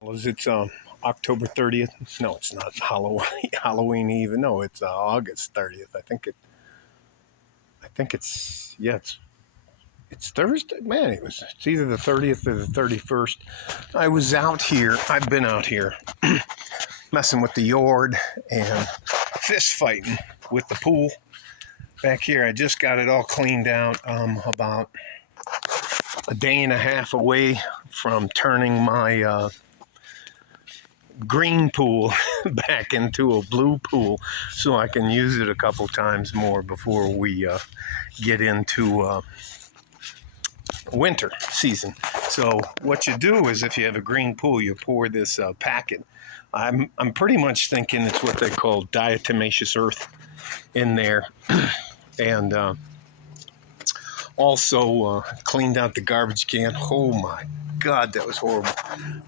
It's October 30th. No, it's not Halloween. Halloween Eve. No, it's August 30th. I think it's yeah. It's Thursday. Man, it's either the 30th or the 31st. I was out here. I've been out here messing with the yard and fist fighting with the pool back here. I just got it all cleaned out. About a day and a half away from turning my green pool back into a blue pool so I can use it a couple times more before we get into winter season. So what you do is if you have a green pool, you pour this packet. I'm pretty much thinking it's what they call diatomaceous earth in there. And also cleaned out the garbage can. Oh my God, that was horrible.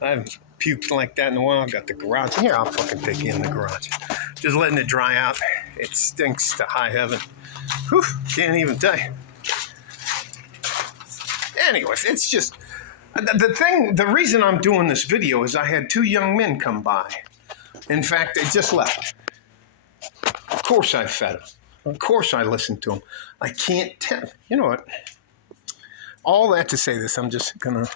I haven't puked like that in a while. Got the garage. Here, I'll fucking take you in the garage. Just letting it dry out. It stinks to high heaven. Whew, can't even tell you. Anyways, it's just, the reason I'm doing this video is I had two young men come by. In fact, they just left. Of course I fed them. Of course I listened to them. I can't tell. You know what? All that to say this, I'm just going to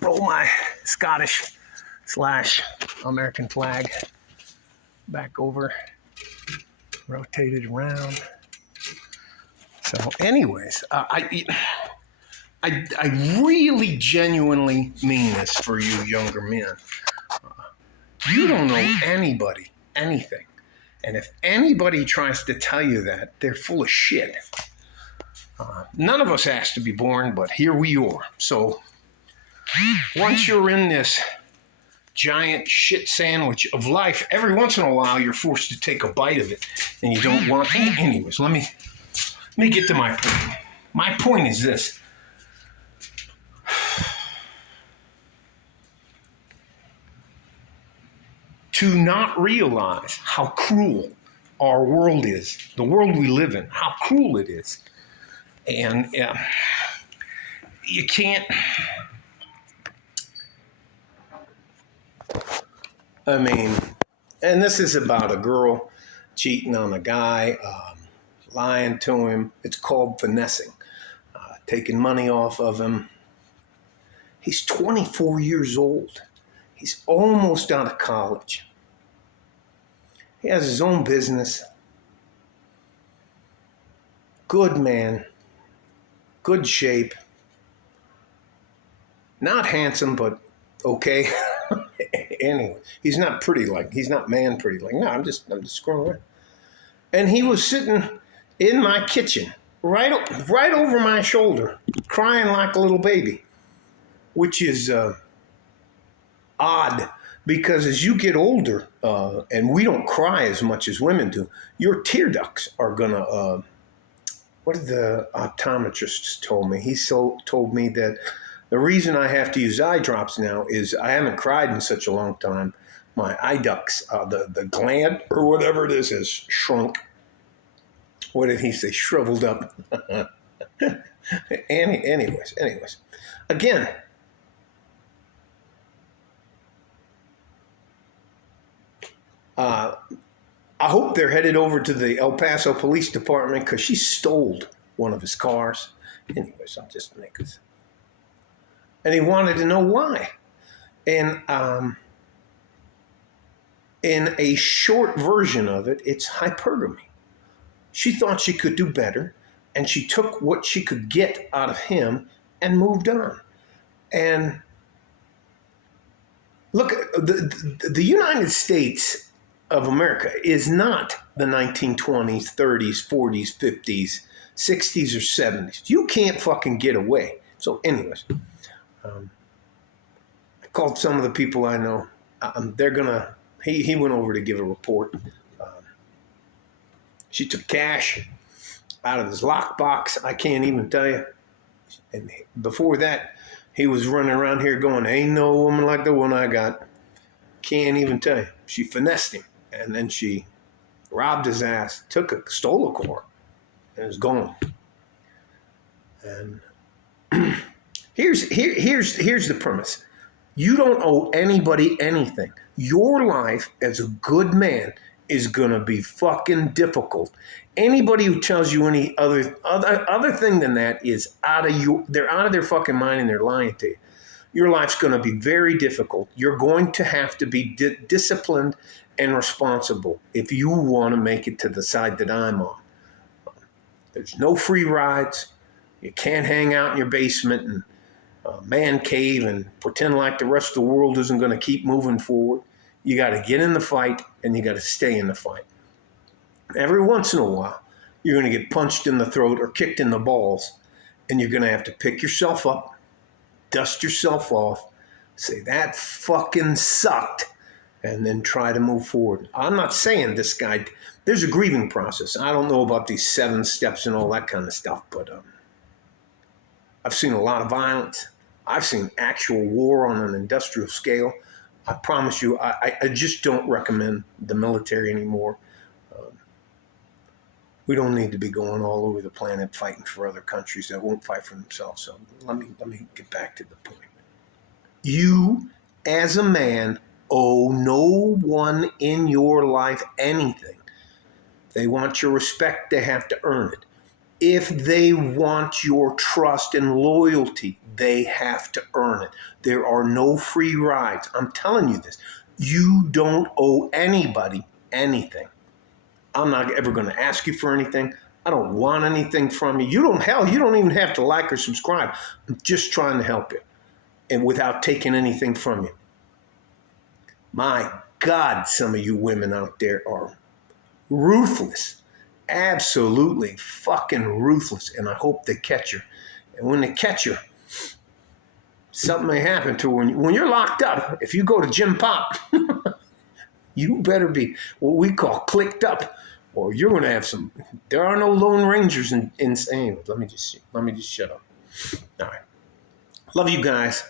roll my Scottish/American flag back over, rotate it around. So anyways, I really genuinely mean this for you younger men. You don't know anybody, anything. And if anybody tries to tell you that, they're full of shit. None of us asked to be born, but here we are. So once you're in this giant shit sandwich of life, every once in a while you're forced to take a bite of it, and you don't want to. Anyways, let me get to my point. My point is this. To not realize how cruel our world is, the world we live in, how cruel it is. And you can't, and this is about a girl cheating on a guy, lying to him. It's called finessing, taking money off of him. He's 24 years old. He's almost out of college. He has his own business. Good man. Good shape. Not handsome, but okay. Anyway, he's not man pretty. No, I'm just screwing around. And he was sitting in my kitchen, right over my shoulder, crying like a little baby, which is odd, because as you get older, and we don't cry as much as women do, your tear ducts are gonna, what did the optometrist told me? He told me that the reason I have to use eye drops now is I haven't cried in such a long time. My eye ducts, the gland or whatever it is, has shrunk. What did he say? Shriveled up. Anyways. Again, I hope they're headed over to the El Paso Police Department because she stole one of his cars. Anyways, I'll just make this. And he wanted to know why. And in a short version of it, it's hypergamy. She thought she could do better, and she took what she could get out of him and moved on. And look, the United States of America is not the 1920s, 30s, 40s, 50s, 60s, or 70s. You can't fucking get away. So anyways, I called some of the people I know. He went over to give a report. She took cash out of his lockbox. I can't even tell you. And before that, he was running around here going, ain't no woman like the one I got. Can't even tell you. She finessed him. And then she robbed his ass, stole a car, and is gone. And here's the premise. You don't owe anybody anything. Your life as a good man is gonna be fucking difficult. Anybody who tells you any other thing than that is they're out of their fucking mind and they're lying to you. Your life's going to be very difficult. You're going to have to be disciplined and responsible if you want to make it to the side that I'm on. There's no free rides. You can't hang out in your basement and man cave and pretend like the rest of the world isn't going to keep moving forward. You got to get in the fight and you got to stay in the fight. Every once in a while, you're going to get punched in the throat or kicked in the balls, and you're going to have to pick yourself up, dust yourself off, say, that fucking sucked, and then try to move forward. I'm not saying this guy, there's a grieving process. I don't know about these 7 steps and all that kind of stuff, but I've seen a lot of violence. I've seen actual war on an industrial scale. I promise you, I just don't recommend the military anymore. We don't need to be going all over the planet fighting for other countries that won't fight for themselves. So let me get back to the point. You, as a man, owe no one in your life anything. They want your respect, they have to earn it. If they want your trust and loyalty, they have to earn it. There are no free rides. I'm telling you this. You don't owe anybody anything. I'm not ever going to ask you for anything. I don't want anything from you. You don't even have to like or subscribe. I'm just trying to help you, and without taking anything from you. My God, some of you women out there are ruthless. Absolutely fucking ruthless. And I hope they catch her. And when they catch her, something may happen to her. When you're locked up, if you go to Jim Pop, you better be what we call clicked up, or you're going to have some. There are no Lone Rangers in insane. Let me just shut up. All right. Love you guys.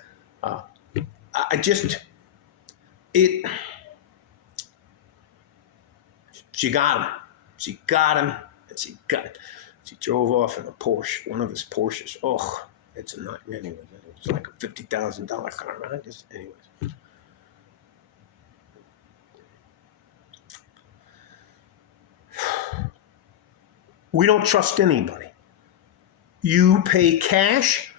She got him. She got him, and she drove off in a Porsche, one of his Porsches. Oh, it's a nightmare. Anyway, it's like a $50,000 car, right? Anyways. We don't trust anybody. You pay cash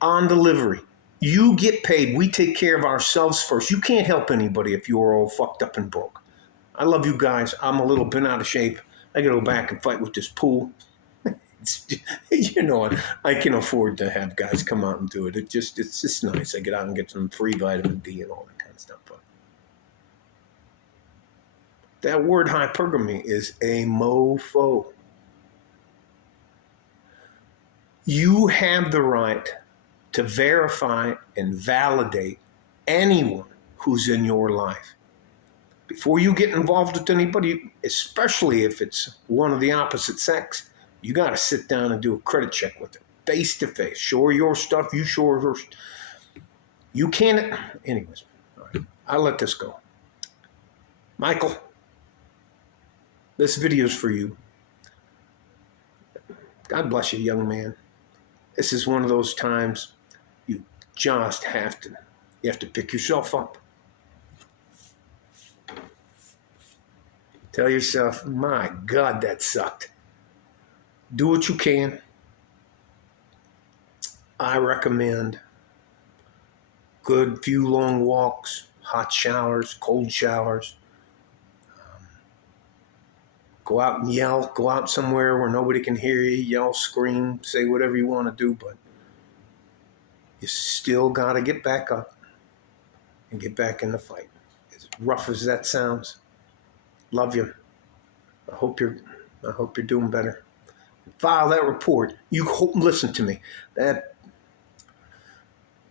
on delivery. You get paid. We take care of ourselves first. You can't help anybody if you're all fucked up and broke. I love you guys. I'm a little bent out of shape. I got to go back and fight with this pool. I can afford to have guys come out and do it. It's just nice. I get out and get some free vitamin D and all that kind of stuff. But that word hypergamy is a mofo. You have the right to verify and validate anyone who's in your life. Before you get involved with anybody, especially if it's one of the opposite sex, you got to sit down and do a credit check with them, face to face. Show her your stuff, you show her her. You can't. Anyways, all right, I'll let this go. Michael, this video's for you. God bless you, young man. This is one of those times you just have to pick yourself up. Tell yourself, my God, that sucked. Do what you can. I recommend good few long walks, hot showers, cold showers. Go out and yell. Go out somewhere where nobody can hear you. Yell, scream, say whatever you want to do, but you still got to get back up and get back in the fight. As rough as that sounds. Love you. I hope you're doing better. File that report. Listen to me. That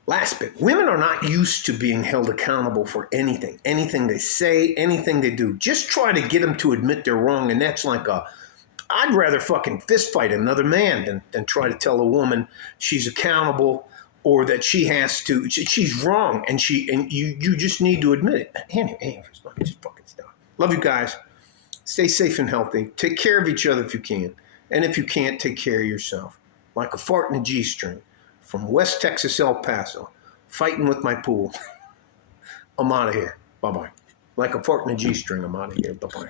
last bit. Women are not used to being held accountable for anything. Anything they say, anything they do. Just try to get them to admit they're wrong, and that's like I'd rather fucking fist fight another man than try to tell a woman she's accountable or that she's wrong and you just need to admit it. Anyways, let me just fucking stop. Love you guys. Stay safe and healthy. Take care of each other if you can. And if you can't, take care of yourself. Like a fart in a G-string. From West Texas, El Paso. fighting with my pool. I'm out of here. Bye-bye. Like a fork and a G-string, I'm out of here. Bye-bye.